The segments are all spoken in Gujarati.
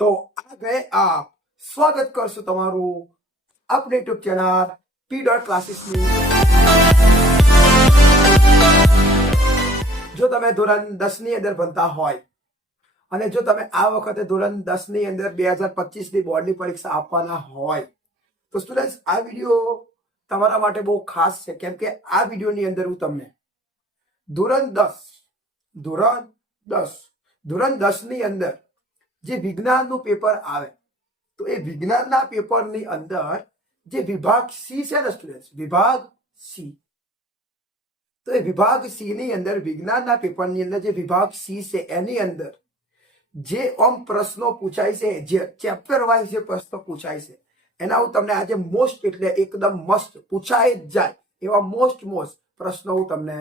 तो आ गए आप। स्वागत करशु तमारू अपने YouTube channel P dot classes में। जो तमे ધોરણ 10 ની અંદર ભણતા હોય અને જો તમે આ વખતે ધોરણ 10 ની અંદર 2025 ની બોર્ડની પરીક્ષા આપવાના હોય તો સ્ટુડન્ટ્સ આ વિડિયો તમારા માટે બહુ ખાસ છે, કેમ કે આ વિડિયોની અંદર હું તમને ધોરણ 10 ની અંદર જે વિજ્ઞાનનું પેપર આવે તો એ વિજ્ઞાનના પેપરની અંદર જે વિભાગ સી છે ને સ્ટુડન્ટ્સ, વિભાગ સી, તો એ વિભાગ સી ની અંદર વિજ્ઞાનના પેપરની અંદર જે વિભાગ સી છે એની અંદર જે પ્રશ્નો પૂછાય છે, જે ચેપ્ટર વાઇઝ જે પ્રશ્નો પૂછાય છે એના હું તમને આજે મોસ્ટ એટલે એકદમ મસ્ત પૂછાય જ જાય એવા મોસ્ટ પ્રશ્નો હું તમને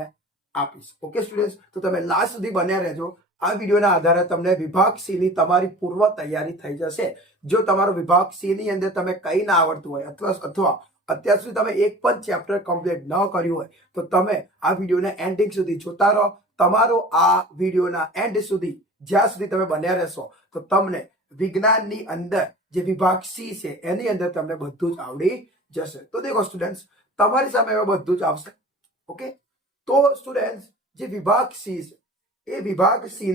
આપીશ. ઓકે સ્ટુડન્ટ્સ, તો તમે લાસ્ટ સુધી બન્યા રહેજો. આ વિડીયોના આધારે તમને વિભાગ સી ની તમારી પૂર્વ તૈયારી થઈ જશે. જો તમારો વિભાગ સી ની અંદર તમે કંઈ ના આવડતું હોય અથવા અત્યાર સુધી તમે એક પણ ચેપ્ટર કમ્પ્લીટ ન કર્યું હોય તો તમે આ વિડીયોના એન્ડિંગ સુધી જોતા રહો. તમારો આ વિડીયોના એન્ડ સુધી જ્યાં સુધી તમે બન્યા રહેશો તો તમને વિજ્ઞાનની અંદર જે વિભાગ સી છે એની અંદર તમને બધું જ આવડી જશે. તો દેખો સ્ટુડન્ટ્સ, તમારી સામે બધું જ આવશે. ઓકે, તો સ્ટુડન્ટ્સ જે વિભાગ સી છે એ વિભાગ સી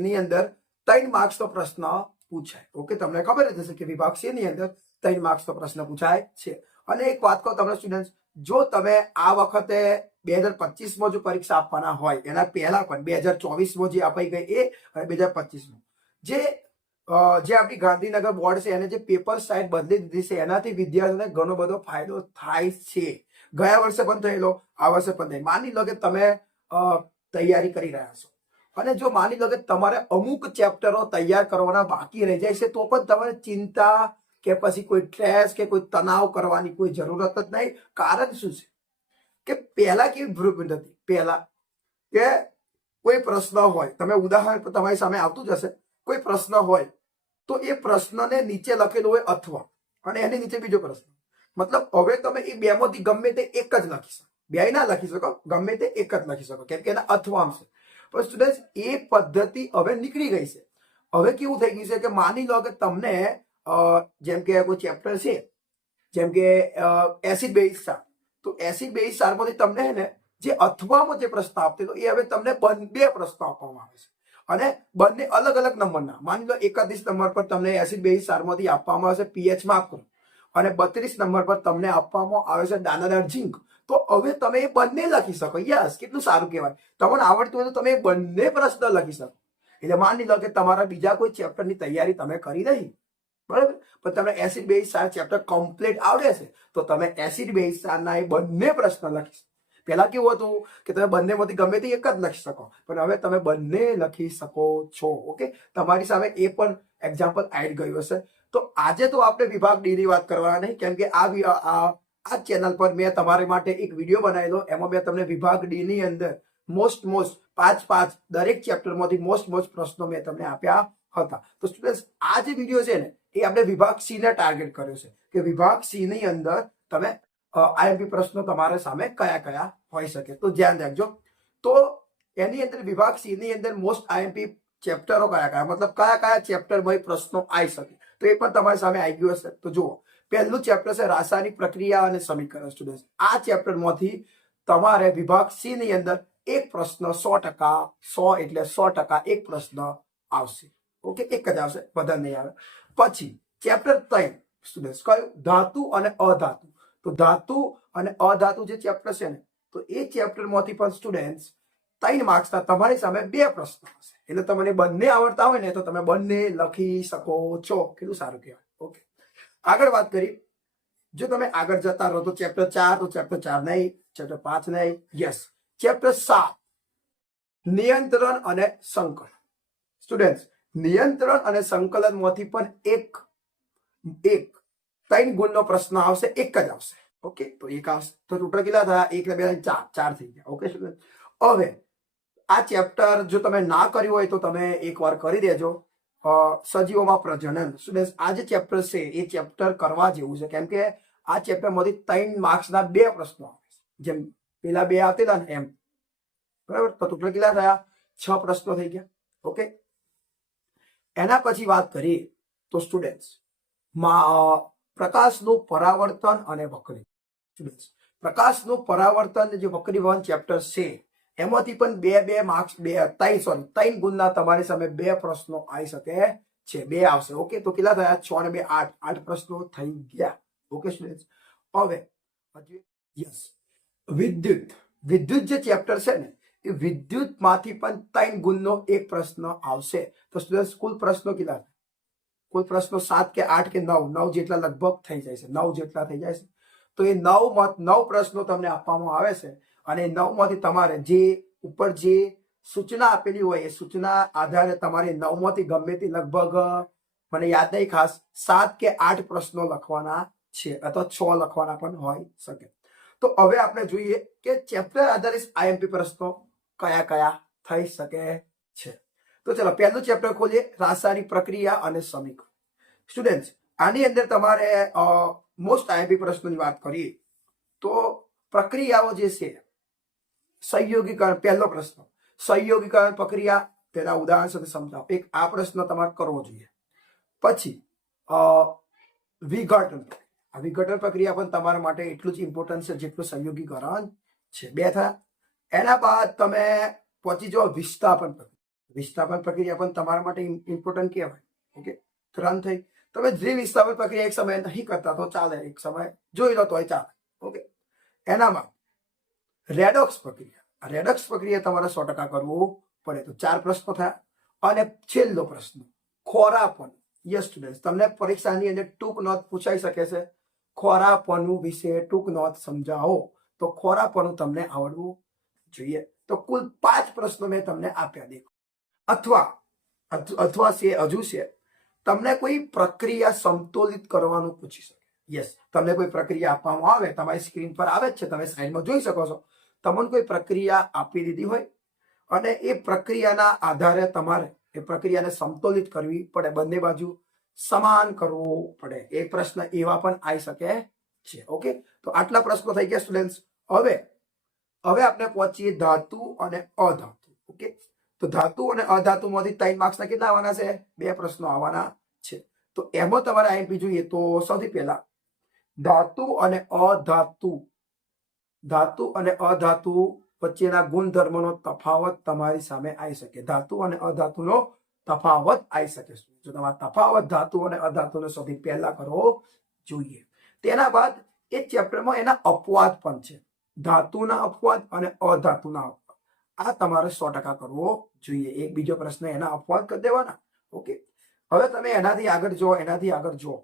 ની અંદર 3 માર્ક્સનો પ્રશ્ન પૂછાય. ઓકે, તમને ખબર જ હશે કે વિભાગ સી ની અંદર 3 માર્ક્સનો પ્રશ્ન પૂછાય છે. અને એક વાત કહું તમને સ્ટુડન્ટ્સ, જો તમે આ વખતે 2025માં જો પરીક્ષા આપવાના હોય એના પહેલા પણ 2024માં જે અપાઈ ગઈ એ અને 2025માં જે આપણી ગાંધીનગર બોર્ડ છે એને જે પેપર સાઇઝ બદલી દીધી છે એનાથી વિદ્યાર્થીઓને ઘણો બધો ફાયદો થાય છે. ગયા વર્ષે પણ થયેલો, આ વર્ષે પણ થાય. માની લો કે તમે તૈયારી કરી રહ્યા છો અને જો માની લો કે તમારે અમુક ચેપ્ટરો તૈયાર કરવાના બાકી રહી જાય છે તો પણ તમારે ચિંતા કે પછી કોઈ સ્ટ્રેસ કે કોઈ તણાવ કરવાની કોઈ જરૂરત જ નહીં. કારણ શું છે કે પહેલા કેવી ઇમ્પ્રુવમેન્ટ હતી, પહેલા કે કોઈ પ્રશ્ન હોય, તમે ઉદાહરણ તમારી સામે આવતું જ હશે, કોઈ પ્રશ્ન હોય તો એ પ્રશ્નને નીચે લખેલું હોય અથવા અને એની નીચે બીજો પ્રશ્ન, મતલબ હવે તમે એ બેમાંથી ગમે તે એક જ લખી શકો. બે ના લખી શકો, ગમે તે એક જ લખી શકો કેમ કે એના અથવા આવશે. પણ સ્ટુડન્ટ્સ એ પદ્ધતિ હવે નીકળી ગઈ છે. હવે કેવું થઈ ગયું છે કે માની લો કે તમને જેમ કે કોઈ ચેપ્ટર છે જેમ કે એસિડ બેઝ ક્ષાર, તો એસિડ બેઝ ક્ષારમાંથી તમને હે ને જે અથવામાં જે પ્રશ્ન આપતો એ હવે તમને બે પ્રશ્નો આપવામાં આવે છે અને બંને અલગ અલગ નંબરના. માની લો 31 નંબર પર તમને એસિડ બેઝ ક્ષારમાંથી આપવામાં આવશે પીએચ માપ અને 32 નંબર પર તમને આપવામાં આવે છે દાનાદાર ઝીંક. તો હવે તમે એ બંને લખી શકો. યસ, કેટલું સારું કહેવાય. તમને આવડતું હોય તો તમે બંને પ્રશ્ન લખી શકો. એટલે માની લો કે તમારા બીજા કોઈ ચેપ્ટરની તૈયારી તમે કરી રહી, બરાબર, પણ તમને એસિડ બેઝ ક્ષાર ચેપ્ટર કમ્પ્લીટ આવડે છે તો તમે એસિડ બેઝ ક્ષારના એ બંને પ્રશ્ન લખી શકો. પહેલા કેવું હતું કે તમે બંનેમાંથી ગમે તે એક જ લખી શકો, પણ હવે તમે બંને લખી શકો છો. ઓકે, તમારી સામે એ પણ એક્ઝામ્પલ આવી ગયું હશે. તો આજે તો આપણે વિભાગ ડી ની વાત કરવાના નહીં, કેમ કે આ ચેનલ પર મેં તમારી માટે એક વિડીયો બનાવેલો, એમાં મેં તમને વિભાગ ડી ની અંદર મોસ્ટ 5 દરેક ચેપ્ટરમાંથી મોસ્ટ પ્રશ્નો મેં તમને આપ્યા હતા. તો સ્ટુડન્ટ્સ આ જે વિડીયો છે ને એ આપણે વિભાગ સી ને ટાર્ગેટ કર્યો છે કે વિભાગ સી ની અંદર તમે આઈએમપી પ્રશ્નો તમારા સામે કયા હોઈ શકે, તો ધ્યાન રાખજો. તો એની અંદર વિભાગ સી ની અંદર મોસ્ટ આઈએમપી ચેપ્ટરો કયા મતલબ કયા ચેપ્ટરમાં પ્રશ્નો આવી શકે તો એ પણ તમારી સામે આવી ગયું હશે. તો જુઓ, પહેલું ચેપ્ટર છે રાસાયણિક પ્રક્રિયા અને સમીકરણ. સ્ટુડન્ટ આ ચેપ્ટરમાંથી તમારે વિભાગ સી ની અંદર એક પ્રશ્ન 100% એક પ્રશ્ન આવશે. ઓકે, એક જ આવશે, બધા નહીં આવે. પછી ચેપ્ટર 3 સ્ટુડન્ટ કયું? ધાતુ અને અધાતુ. તો ધાતુ અને અધાતુ જે ચેપ્ટર છે ને તો એ ચેપ્ટરમાંથી પણ સ્ટુડન્ટ 3 માર્ક્સના તમારી સામે 2 પ્રશ્નો હશે. એટલે તમને બંને આવડતા હોય ને તો તમે બંને લખી શકો છો. કેટલું સારું કહેવાય. ઓકે, આગળ વાત કરી. જો તમે આગળ જતા રહો તો ચેપ્ટર 4, તો ચેપ્ટર 4 નહીં, ચેપ્ટર 5 નહીં. યસ, ચેપ્ટર 7 નિયંત્રણ અને સંકલન. સ્ટુડન્ટ નિયંત્રણ અને સંકલનમાંથી પણ એક 3 ગુણનો પ્રશ્ન આવશે, એક જ આવશે. ઓકે, તો એક આવશે. તો ટોટલ કેટલા થયા? 1 ને 2 ને 4 થઈ ગયા. ઓકે સ્ટુડન્ટ, હવે આ ચેપ્ટર જો તમે ના કર્યું હોય તો તમે એકવાર કરી દેજો. સજીવોમાં પ્રજનન. સ્ટુડન્ટ આ જે ચેપ્ટર છે એ ચેપ્ટર કરવા જેવું છે, કેમ કે આ ચેપ્ટરમાંથી 3 માર્ક્સના 2 પ્રશ્નો આવે છે, જેમ પેલા 2 આવતા હતા ને એમ. બરાબર, તો ટોટલ કેટલા થયા? 6 પ્રશ્નો થઈ ગયા. ઓકે, એના પછી વાત કરીએ તો સ્ટુડન્ટ્સ પ્રકાશનું પરાવર્તન અને વક્રી. સ્ટુડન્ટ્સ પ્રકાશનું પરાવર્તન જે વક્રીભવન ચેપ્ટર છે એમાંથી પણ બે માર્ક્સ ત્રણ ગુણના તમારી સામે બે પ્રશ્નો આવી શકે છે. બે આવશે. ઓકે, તો કેટલા થયા? 6 ને 2 8. 8 પ્રશ્નો થઈ ગયા. ઓકે સ્ટુડન્ટ્સ, હવે યસ વિદ્યુત જે ચેપ્ટર છે ને એ વિદ્યુત માંથી પણ 3 ગુણનો એક પ્રશ્ન આવશે. તો સ્ટુડન્ટ્સ કુલ પ્રશ્નો કેટલા? કુલ પ્રશ્નો 7 કે 8 કે 9 જેટલા લગભગ થઈ જાય છે. 9 જેટલા થઈ જાય છે. તો એ 9 પ્રશ્નો તમને આપવામાં આવે છે અને 9 માંથી તમારે જે ઉપર જે સૂચના આપેલી હોય એ સૂચના આધારે તમારે 9 માંથી ગમે તે લગભગ મને યાદ નહીં ખાસ 7 કે 8 પ્રશ્નો લખવાના છે અથવા 6 લખવાના પણ હોઈ શકે. તો હવે આપણે જોઈએ કે ચેપ્ટર આધારિત આઈએમપી પ્રશ્નો કયા કયા થઈ શકે છે. તો ચલો પહેલું ચેપ્ટર ખોલીએ, રાસાયણિક પ્રક્રિયા અને સમીકરણ. સ્ટુડન્ટ્સ આની અંદર તમારે મોસ્ટ આઈએમપી પ્રશ્નોની વાત કરીએ તો પ્રક્રિયાઓ જે છે સંયોગીકરણ. પહેલો પ્રશ્ન સંયોગીકરણ પ્રક્રિયા, તેના ઉદાહરણ સાથે સમજાવો. એક આ પ્રશ્ન તમારે કરવો જોઈએ. પછી વિઘટન. આ વિઘટન પ્રક્રિયા પણ તમારા માટે એટલું જ ઇમ્પોર્ટન્ટ છે જેટલું સંયોગીકરણ છે. 2 થયા. એના બાદ તમે પહોંચી જાઓ વિસ્થાપન પ્રક્રિયા. વિસ્થાપન પ્રક્રિયા પણ તમારા માટે ઇમ્પોર્ટન્ટ કહેવાય. ઓકે, 3 થઈ. તમે દ્વિવિસ્થાપન પ્રક્રિયા એક સમય નહીં કરતા તો ચાલે, એક સમય જોઈ લો તોય ચાલે. ઓકે, એનામાં રેડોક્સ પ્રક્રિયા. આ રેડોક્સ પ્રક્રિયા તમારે 100% કરવું પડે. તો 4 પ્રશ્નો થયા. અને છેલ્લો પ્રશ્ન ખોરાપણ. યસ સ્ટુડન્ટ, તમને પરીક્ષાની અંદર ટૂંક નોંધ પૂછાઈ શકે છે. ખોરાપણું વિશે ટૂંક નોંધ સમજાવો. તો ખોરાપણું તમને આવડવું જોઈએ. તો કુલ 5 પ્રશ્નો મેં તમને આપ્યા. દેખો, અથવા હજુ છે તમને કોઈ પ્રક્રિયા સંતુલિત કરવાનું પૂછી શકે. યસ, તમને કોઈ પ્રક્રિયા આપવામાં આવે, તમારી સ્ક્રીન પર આવે જ છે, તમે સાઈડમાં જોઈ શકો છો. તમને કોઈ પ્રક્રિયા આપી દીધી હોય અને એ પ્રક્રિયાના આધારે તમારે એ પ્રક્રિયાને સંતુલિત કરવી પડે, બંને બાજુ સમાન કરવું પડે. એ પ્રશ્ન એવા પણ આવી શકે છે. ઓકે, તો આટલા પ્રશ્નો થઈ ગયા સ્ટુડન્ટ્સ. હવે આપણે પહોંચીએ ધાતુ અને અધાતુ. ઓકે, તો ધાતુ અને અધાતુમાંથી 3 માર્ક્સના કેટલા આવવાના છે? 2 પ્રશ્નો આવવાના છે. તો એમાં તમારે આઈએમપી જોઈએ તો સૌથી પહેલા ધાતુ અને અધાતુ વચ્ચેના ગુણધર્મનો તફાવત તમારી સામે આવી શકે. ધાતુ અને અધાતુનો તફાવત આવી શકે. જો તમારે તફાવત ધાતુ અને અધાતુનો સૌથી પહેલા કરવો જોઈએ. તેના બાદ એ ચેપ્ટરમાં એના અપવાદ પણ છે. ધાતુના અપવાદ અને અધાતુના અપવાદ, આ તમારે 100% કરવો જોઈએ. એક બીજો પ્રશ્ન એના અપવાદ કરી દેવાના. ઓકે, હવે તમે એનાથી આગળ જો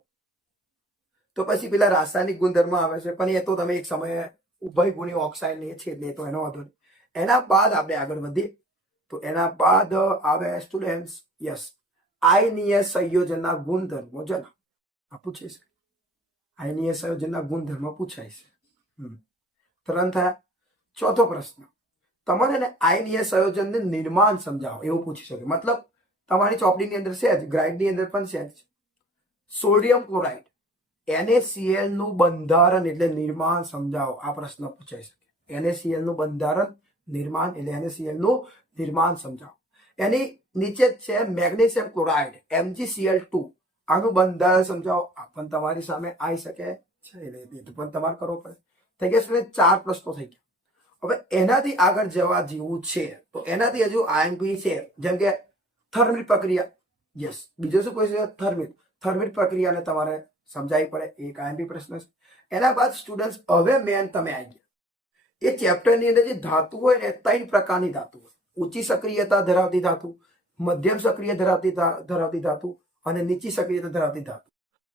તો પછી પેલા રાસાયણિક ગુણધર્મ આવે છે, પણ એ તો તમે એક સમયે ઉભયગુણી ઓક્સાઇડ ને છે એટલે તો એનો વાંધો નહીં. એના બાદ આપણે આગળ વધીએ તો એના બાદ આવે સ્ટુડન્ટ્સ યસ આયનીય સંયોજનના ગુણધર્મો. જરા આ પૂછે છે, આયનીય સંયોજનના ગુણધર્મો પૂછાય છે. 3 થયા. ચોથો પ્રશ્ન તમારે આયનીય સંયોજનને નિર્માણ સમજાવો એવું પૂછી શકે. મતલબ તમારી ચોપડીની અંદર છે જ, ગ્રાઇડની અંદર પણ છે જ. સોડિયમ ક્લોરાઇડ NaCl નું બંધારણ એટલે નિર્માણ સમજાવો. આ પ્રશ્ન પૂછાઈ શકે. NaCl નું બંધારણ નિર્માણ એટલે NaCl નું નિર્માણ સમજાવો. એની નીચે જ છે મેગ્નેશિયમ ક્લોરાઇડ MgCl2, આનું બંધારણ સમજાવો. આ પણ તમારી સામે આવી શકે છે, એટલે એ પણ તમારે કરવો પડે. થઈ ગયા 4 પ્રશ્નો થઈ ગયા. હવે એનાથી આગળ જવા જેવું છે તો એનાથી હજુ આઈએમપી છે, જેમ કે થર્મિક પ્રક્રિયા. યસ, બીજો શું કહે છે? થર્મિક પ્રક્રિયાને તમારે સમજાવી પડે. એક આઈએમપી પ્રશ્ન છે. એના બાદ સ્ટુડન્ટ્સ હવે મેન તમે આવી ગયા. એ ચેપ્ટરની અંદર જે ધાતુ હોય ને 3 પ્રકારની ધાતુ હોય. ઊંચી સક્રિયતા ધરાવતી ધાતુ, મધ્યમ સક્રિય ધરાવતી ધાતુ અને નીચી સક્રિયતા ધરાવતી ધાતુ.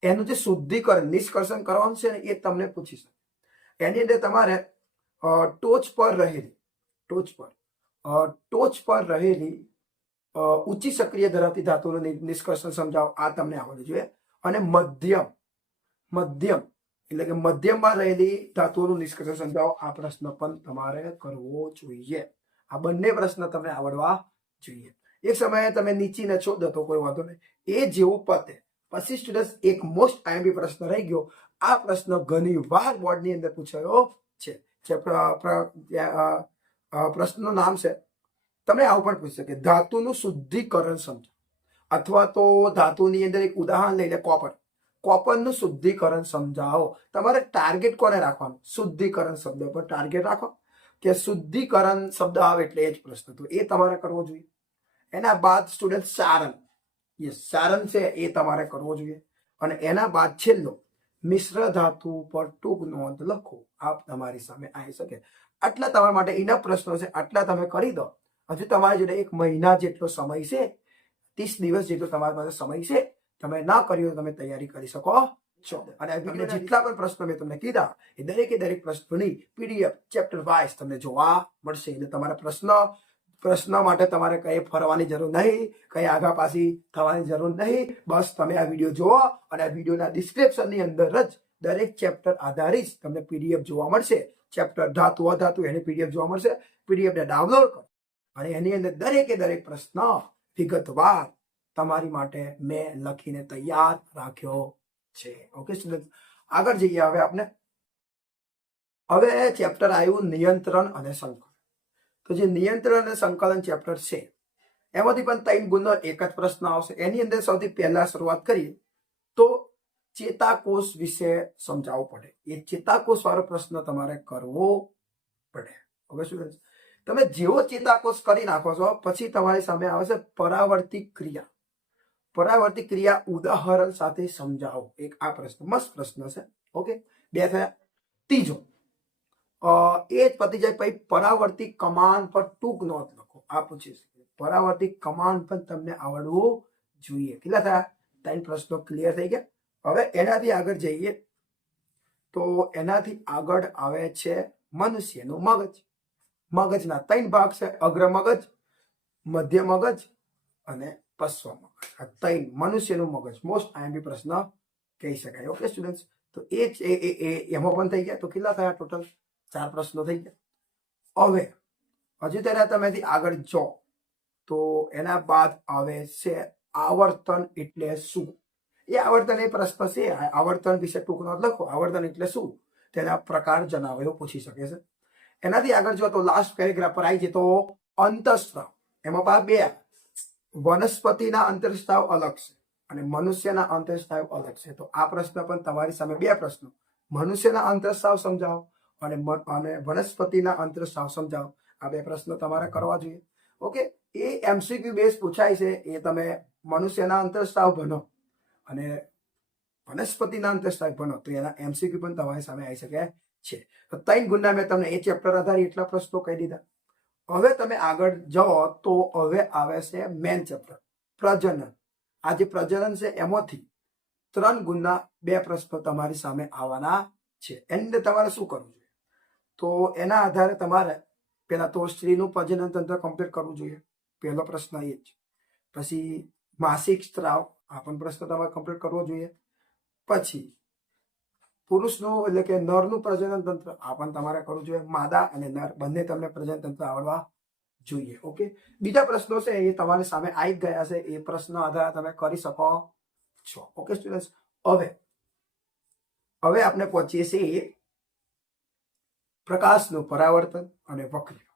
એનું જે શુદ્ધિકરણ નિષ્કર્ષણ કરવાનું છે ને એ તમને પૂછી શકે. એની અંદર તમારે ટોચ પર રહેલી ઊંચી સક્રિય ધરાવતી ધાતુનું નિષ્કર્ષણ સમજાવો. આ તમને આવડવું જોઈએ. અને મધ્યમ એટલે કે મધ્યમમાં રહેલી ધાતુઓનું નિષ્કર્ષણ સમજાવો. આ પ્રશ્ન પણ તમારે કરવો જોઈએ. આ બંને પ્રશ્ન તમને આવડવા જોઈએ. એક સમયે તમે નીચીને છોડો તો કોઈ વાંધો નહીં. એ જેવું પતે પછી સ્ટુડન્ટ એક મોસ્ટ આઈએમપી પ્રશ્ન રહી ગયો. આ પ્રશ્ન ઘણી વાર બોર્ડની અંદર પૂછાયો છે. પ્રશ્નનું નામ છે, તમને આવું પણ પૂછી શકે, ધાતુનું શુદ્ધિકરણ સમજાવો. અથવા તો ધાતુની અંદર એક ઉદાહરણ લઈ લે, કોપરનું શુદ્ધિકરણ સમજાવો. તમારે ટાર્ગેટ કોને રાખવાનું? શુદ્ધિકરણ શબ્દ પર ટાર્ગેટ રાખો કે શુદ્ધિકરણ શબ્દ આવે એટલે એ જ પ્રશ્ન, તો એ તમારે કરવો જોઈએ. એના બાદ સ્ટુડન્ટ સારણ, સારણ છે એ તમારે કરવો જોઈએ. અને એના બાદ છેલ્લો મિશ્ર ધાતુ પર ટૂંક નોંધ લખો. આ તમારી સામે આવી શકે. આટલા તમારા માટે ઇનફ પ્રશ્નો છે, આટલા તમે કરી દો. હજુ તમારી જોડે 1 મહિના જેટલો સમય છે, 30 દિવસ જેટલો તમારી પાસે સમય છે. તમે ના કર્યો તમે તૈયારી કરી શકો છો. અને તમને જેટલા પણ પ્રશ્નો મેં તમને કીધા એ દરેક પ્રશ્નોની PDF ચેપ્ટર વાઇઝ તમને જોવા મળશે. એટલે તમારા પ્રશ્ન માટે તમારે કઈ ફરવાની જરૂર નહીં, કઈ આગા પાછી થવાની જરૂર નહીં. બસ તમે આ વિડીયો જુઓ અને આ વિડીયોના ડિસ્ક્રિપ્શનની અંદર જ દરેક ચેપ્ટર આધારિત તમને PDF જોવા મળશે. ચેપ્ટર ધાતુ અધાતુ એની PDF જોવા મળશે. PDF ને ડાઉનલોડ કરો અને એની અંદર દરેક પ્રશ્ન વિગતવાર તમારી માટે મેં લખીને તૈયાર રાખ્યો છે. ઓકે સ્ટુડન્ટ, આગળ જઈએ. હવે ચેપ્ટર આવ્યું નિયંત્રણ અને સંકલન. તો જે નિયંત્રણ અને સંકલન ચેપ્ટર છે એમાંથી પણ 3 ગુણનો એક જ પ્રશ્ન આવશે. એની અંદર સૌથી પહેલા શરૂઆત કરીએ તો ચેતાકોષ વિશે સમજાવવું પડે. એ ચેતાકોષ વાળો પ્રશ્ન તમારે કરવો પડે. ઓકે સ્ટુડન્ટ, તમે જેવો ચેતાકોષ કરી નાખો છો પછી તમારી સામે આવે છે પરાવર્તિત ક્રિયા. પરાવર્તિત ક્રિયા ઉદાહરણ સાથે સમજાવો. એક આ પ્રશ્ન મસ્ત પ્રશ્ન છે. ઓકે, 2 થયા. ત્રીજો એ જ પતી જાય પછી પરાવર્તિત કમાન્ડ પર ટૂંક નોંધ લખો. આ પૂછી શકે. પરાવર્તિત કમાન્ડ પણ તમને આવડવું જોઈએ. કેટલા થયા? 3 પ્રશ્નો ક્લિયર થઈ ગયા. હવે એનાથી આગળ જઈએ તો એનાથી આગળ આવે છે મનુષ્યનું મગજ. મગજના 3 ભાગ છે, અગ્ર મગજ, મધ્ય મગજ અને પશ્વ મગજ. આ 3 મનુષ્યનું મગજ મોસ્ટ IMP પ્રશ્ન કહી શકાય. ઓકે સ્ટુડન્ટ, તો એમાં પણ થઈ ગયા. તો કેટલા થયા ટોટલ? 4 પ્રશ્નો થઈ ગયા. હવે હજુ ત્યારે તમે આગળ જો તો એના બાદ આવે છે આવર્તન એટલે શું. આવર્તન એ પ્રશ્ન છે. આવર્તન વિશે ટૂંક નોંધ લખો. આવર્તન એટલે શું, તેના પ્રકાર જણાવો એવું પૂછી શકે છે. એનાથી આગળ જો તો લાસ્ટ પેરેગ્રાફ પર આવી જાય તો અંતઃસ્ત્રાવ. એમાં 2 વનસ્પતિના અંતઃસ્ત્રાવ અલગ છે અને મનુષ્યના અંતઃસ્ત્રાવ અલગ છે. તો આ પ્રશ્ન પણ તમારી સામે 2 પ્રશ્નો, મનુષ્યના અંતઃસ્ત્રાવ સમજાવો અને વનસ્પતિના અંતઃસ્ત્રાવ સમજાવો. આ 2 પ્રશ્નો તમારે કરવા જોઈએ. ઓકે, એ MCQ બેઝ પૂછાય છે. એ તમે મનુષ્યના અંતઃસ્ત્રાવ ભણો અને વનસ્પતિના અંતઃસ્ત્રાવ ભણો તો એના MCQ પણ તમારી સામે આવી શકે છે. તો 3 ગુણના મેં તમને એ ચેપ્ટર આધારે એટલા પ્રશ્નો કહી દીધા. હવે તમે આગળ જાઓ તો હવે આવે છે મેન ચેપ્ટર પ્રજનન. આ જે પ્રજનન છે એમાંથી 3 ગુણના 2 પ્રશ્નો તમારી સામે આવવાના છે. એની અંદર તમારે શું કરવું જોઈએ? તો એના આધારે તમારે પહેલા તો સ્ત્રીનું પ્રજનન તંત્ર કમ્પ્લીટ કરવું જોઈએ. પહેલો પ્રશ્ન એ જ. પછી માસિક સ્ત્રાવ, આ પણ પ્રશ્ન તમારે કમ્પ્લીટ કરવો જોઈએ. પછી પુરુષનું એટલે કે નરનું પ્રજનન તંત્ર, આ પણ તમારે કરવું જોઈએ. માદા અને નર બંને તમને પ્રજનન તંત્ર આવડવા જોઈએ. ઓકે, બીજા પ્રશ્નો છે એ તમારી સામે આવી ગયા છે. એ પ્રશ્ન આધારે તમે કરી શકો છો. ઓકે સ્ટુડન્ટ્સ, હવે આપણે પહોંચીએ છીએ પ્રકાશનું પરાવર્તન અને વક્રીભવન.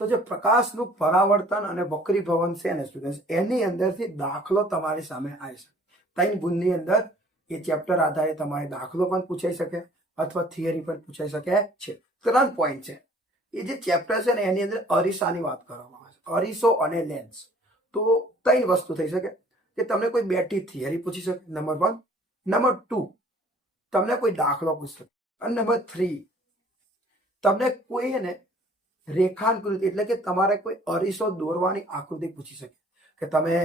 તો જે પ્રકાશનું પરાવર્તન અને વક્રીભવન છે ને સ્ટુડન્ટ્સ, એની અંદરથી દાખલો તમારી સામે આવી શકે. 3 ગુણની અંદર એ ચેપ્ટર આધારે તમારે દાખલો પણ પૂછાઈ શકે અથવા થિયરી પણ પૂછાઈ શકે છે. 3 પોઈન્ટ છે. એ જે ચેપ્ટર છે ને એની અંદર અરીસાની વાત કરવામાં આવે છે. અરીસો અને લેન્સ. તો 3 વસ્તુ થઈ શકે કે તમને કોઈ બેટી થિયરી પૂછી શકે, નંબર 1. નંબર 2, તમને કોઈ દાખલો પૂછી શકે. અને નંબર 3, તમને કોઈ એને રેખાંકૃતિ એટલે કે તમારે કોઈ અરીસો દોરવાની આકૃતિ પૂછી શકે કે તમે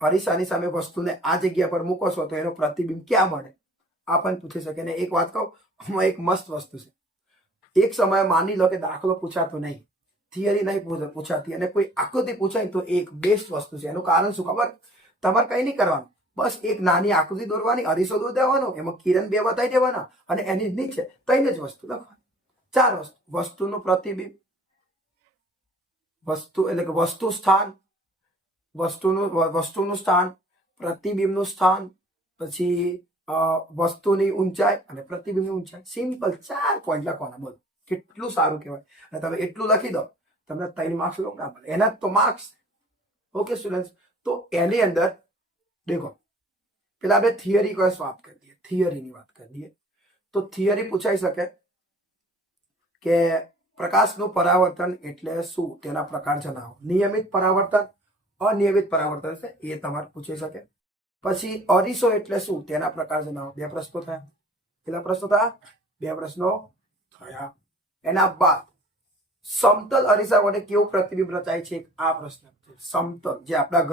અરીસાની સામે વસ્તુને આ જગ્યા પર મૂકો છો તો એનો પ્રતિબિંબ ક્યાં મળે, આ પણ પૂછી શકે. ને એક વાત કહું, એક મસ્ત વસ્તુ છે. એક સમયે માની લો કે દાખલો પૂછાતો નહીં, થિયરી નહીં પૂછાતી અને કોઈ આકૃતિ પૂછાય તો એક બેસ્ટ વસ્તુ છે. એનું કારણ શું ખબર? તમારે કંઈ નહીં કરવાનું, બસ એક નાની આકૃતિ દોરવાની, અરીસો દોરી દેવાનો, એમાં કિરણ 2 બતાવી દેવાના અને એની નીચે 3 જ વસ્તુ લખવાની. 4 વસ્તુ: વસ્તુનું પ્રતિબિંબ, વસ્તુ એટલે કે વસ્તુનું સ્થાન, પ્રતિબિંબનું સ્થાન, પછી વસ્તુની ઊંચાઈ અને પ્રતિબિંબની ઊંચાઈ. સિમ્પલ 4 પોઈન્ટ લખવાના. બોલો કેટલું સારું કહેવાય. અને તમે એટલું લખી દો તમને 3 માર્ક્સ ના મળે, એના તો માર્ક્સ. ઓકે સ્ટુડન્ટ્સ, તો એની અંદર देखो પેલા આપણે થિયરી કોઈ વાત કરી દઈએ, થિયરીની વાત કરી દઈએ તો થિયરી પૂછાઈ શકે કે પ્રકાશનું પરાવર્તન એટલે શું, તેના પ્રકાર જણાવો. નિયમિત પરાવર્તન, અનિયમિત પરાવર્તન છે એ તમારે પૂછી શકે. પછી અરીસો એટલે શું, તેના પ્રકાર જણાવો. 2 પ્રશ્નો થયા. કેટલા પ્રશ્નો થયા? 2 પ્રશ્નો થયા. એના બાદ સમતલ અરીસા વડે કેવું પ્રતિબિંબ રચાય છે, આ પ્રશ્ન છે. સમતલ જે આપણા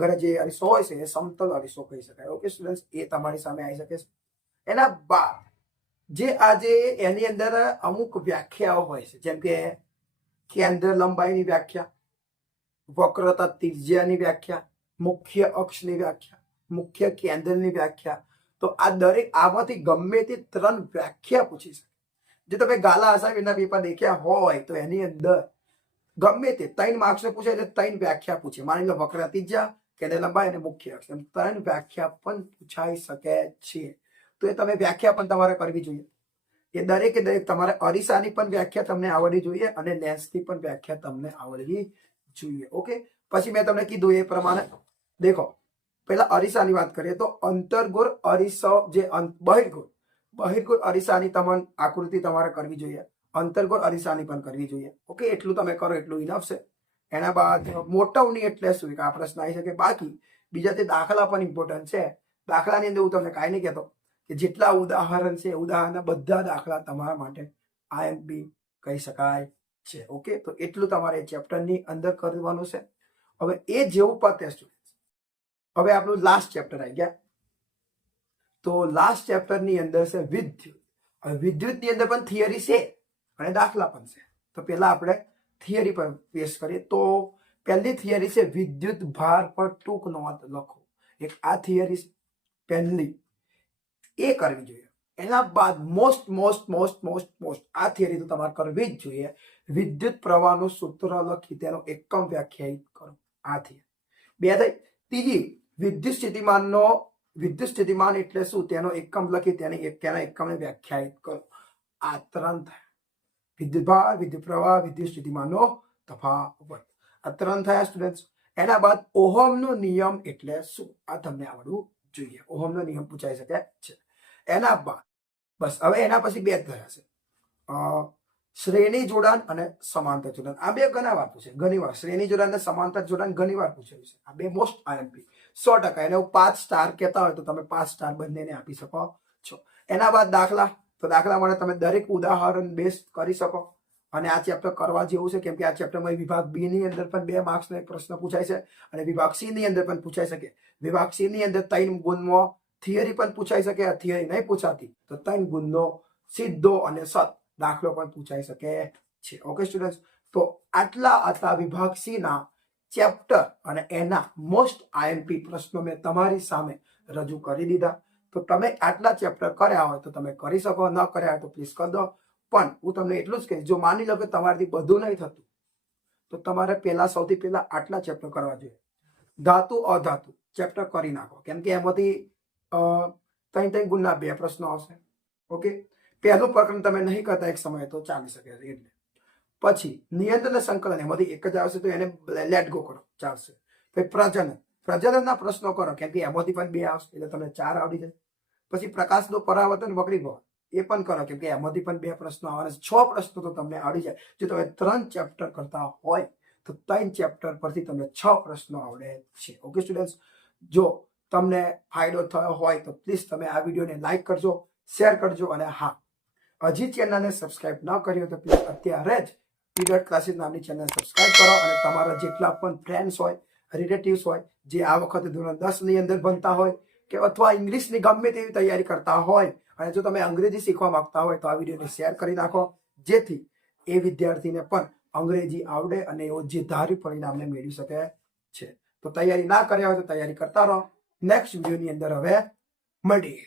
ઘરે જે અરીસો હોય છે એ સમતલ અરીસો કહી શકાય. ઓકે સ્ટુડન્ટ્સ, એ તમારી સામે આવી શકે છે. એના બાદ જે આજે એની અંદર અમુક વ્યાખ્યાઓ હોય છે, જેમ કે કેન્દ્ર લંબાઈની વ્યાખ્યા, વક્રતા ત્રિજ્યાની વ્યાખ્યા, મુખ્ય અક્ષની વ્યાખ્યા, મુખ્ય કેન્દ્રની વ્યાખ્યા. તો આ દરેક આમાંથી ગમે તે 3 વ્યાખ્યા પૂછી શકે. જે તમે ગાલા અસાઇનમેન્ટના પેપર દેખ્યા હોય તો એની અંદર ગમે તે 3 માર્ક્સને પૂછે એટલે 3 વ્યાખ્યા પૂછે. માની લો વક્ર ત્રિજ્યા, કેન્દ્ર લંબાઈ અને મુખ્ય અક્ષ, 3 વ્યાખ્યા પણ પૂછાઈ શકે છે. તો એ તમે વ્યાખ્યા પણ તમારે કરવી જોઈએ. એ દરેકે દરેક તમારે અરીસાની પણ વ્યાખ્યા તમને આવડવી જોઈએ અને લેન્સની પણ વ્યાખ્યા તમને આવડવી જોઈએ. ઓકે, પછી મેં તમને કીધું એ પ્રમાણે દેખો, પહેલા અરીસાની વાત કરીએ તો અંતર્ગોળ અરીસો, જે બહિર્ગોળ અરીસાની તમને આકૃતિ તમારે કરવી જોઈએ, અંતર્ગોળ અરીસાની પણ કરવી જોઈએ. ઓકે, એટલું તમે કરો એટલું ઇનફ છે. એના બાદ મોટવની એટલે શું, આ પ્રશ્ન આવી શકે. બાકી બીજા તે દાખલા પણ ઇમ્પોર્ટન્ટ છે. દાખલાની અંદર હું તમને કાંઈ નહીં કહેતો કે જેટલા ઉદાહરણ છે, ઉદાહરણના બધા દાખલા તમારા માટે આઈએમપી કહી શકાય છે. ઓકે, તો એટલું તમારે ચેપ્ટરની અંદર કરવાનું છે. હવે એ જેવું પતે સ્ટુડન્ટ, હવે આપણું લાસ્ટ ચેપ્ટર આવી ગયા. તો લાસ્ટ ચેપ્ટરની અંદર છે વિદ્યુત. હવે વિદ્યુતની અંદર પણ થિયરી છે અને દાખલા પણ છે. તો પહેલા આપણે થિયરી પર પેશ કરીએ. તો પહેલી થિયરી છે વિદ્યુત ભાર પર ટૂંક નોંધ લખો. એક આ થિયરી છે પહેલી, એ કરવી જોઈએ. એના બાદ મોસ્ટ આ થિયરી તો તમારે કરવી જ જોઈએ. વિદ્યુત પ્રવાહનું સૂત્ર લખી તેનો એકમ વ્યાખ્યાયિત કરો. આ થિયરી 2 થઈ. ત્રીજી, વિદ્યુત સ્થિતિમાન એટલે શું, તેનો એકમ લખી તેના એકમને વ્યાખ્યાયિત કરો. આ 3 થયા. વિદ્યુત ભાર, વિદ્યુત પ્રવાહ, વિદ્યુત સ્થિતિમાનનો તફાવત. આ 3 થયા સ્ટુડન્ટ્સ. એના બાદ ઓહમનો નિયમ એટલે શું, આ તમને આવડવું જોઈએ. ઓહમનો નિયમ પૂછાઈ શકે છે. એના બાદ બસ હવે એના પછી 2 થયા છે, શ્રેણી જોડાણ અને સમાંતર જોડાણ. આ 2 ઘણા વાર પૂછે, ઘણીવાર શ્રેણી જોડાણ અને સમાંતર જોડાણ ઘણીવાર પૂછાયું છે. આ 2 મોસ્ટ આઈએમપી 100%. એને 5 સ્ટાર કહેતા હોય તો તમે 5 સ્ટાર બંનેને આપી શકો છો. એના બાદ દાખલા, તો દાખલા માટે તમે દરેક ઉદાહરણ બેઝ કરી શકો. અને આ ચેપ્ટર કરવા જેવું છે, કેમ કે આ ચેપ્ટરમાં વિભાગ બી ની અંદર પણ 2 માર્ક્સનો એક પ્રશ્ન પૂછાય છે અને વિભાગ સી ની અંદર પણ પૂછાઈ શકે. વિભાગ સી ની અંદર 3 ગુણમાં થિયરી પણ પૂછાઈ શકે. આ થિયરી નહીં પૂછાતી તો 3 ગુણનો સીધો અને સત દાખલો પણ પૂછાઈ શકે છે. ઓકે સ્ટુડન્ટ્સ, તો આટલા હતા વિભાગ સી ના ચેપ્ટર અને એના મોસ્ટ આઈએમપી પ્રશ્નો મેં તમારી સામે રજૂ કરી દીધા. તો તમે આટલા ચેપ્ટર કર્યા હોય તો તમે કરી શકો, ન કર્યા હોય તો પ્લીઝ કરી દો. પણ હું તમને એટલું જ કહીશ, જો માની લો કે તમારાથી બધું નહીં થતું તો તમારે સૌથી પહેલા આટલા ચેપ્ટર કરવા જોઈએ. ધાતુ અધાતુ ચેપ્ટર કરી નાખો, કેમ કે એમાંથી 3 ગુણના 2 પ્રશ્નો આવશે. ઓકે, પહેલું પ્રકરણ તમે નહીં કરતા એક સમયે તો ચાલી શકે છે. એટલે પછી નિયંત્રણ સંકલન, એમાંથી એક જ આવશે તો એને લેટ ગો કરો, ચાલશે. પછી પ્રજનનના પ્રશ્નો કરો, કેમ કે એમાંથી પણ 2 આવશે એટલે તમને 4 આવડી જાય. પછી પ્રકાશનું પરાવર્તન, વક્રીભાવ, એ પણ કરો, કેમ કે એમાંથી પણ 2 પ્રશ્નો આવવાના છે. 6 પ્રશ્નો તો તમને આવડી જાય. જો તમે 3 ચેપ્ટર કરતા હોય તો 3 ચેપ્ટર પરથી તમને 6 પ્રશ્નો આવડે છે. ઓકે સ્ટુડન્ટ્સ, જો તમને ફાયદો થયો હોય તો પ્લીઝ તમે આ વિડીયોને લાઈક કરજો, શેર કરજો. અને હા, હજી ચેનલને સબસ્ક્રાઇબ ન કરી હોય તો પ્લીઝ અત્યારે જ પીરિયડ ક્લાસીસ નામની ચેનલ સબસ્ક્રાઇબ કરો. અને તમારા જેટલા પણ ફ્રેન્ડ્સ હોય, રિલેટિવ્સ હોય, જે આ વખતે ધોરણ 10 ની અંદર ભણતા હોય કે અથવા ઇંગ્લિશની ગમે તેવી તૈયારી કરતા હોય, અને જો તમે અંગ્રેજી શીખવા માંગતા હોય તો આ વિડીયોને શેર કરી નાખો, જેથી એ વિદ્યાર્થીને પણ અંગ્રેજી આવડે અને એવો જે ધાર્યું પરિણામને મેળવી શકે છે. તો તૈયારી ના કર્યા હોય તો તૈયારી કરતા રહો. નેક્સ્ટ વિડીયોની અંદર હવે મળીએ.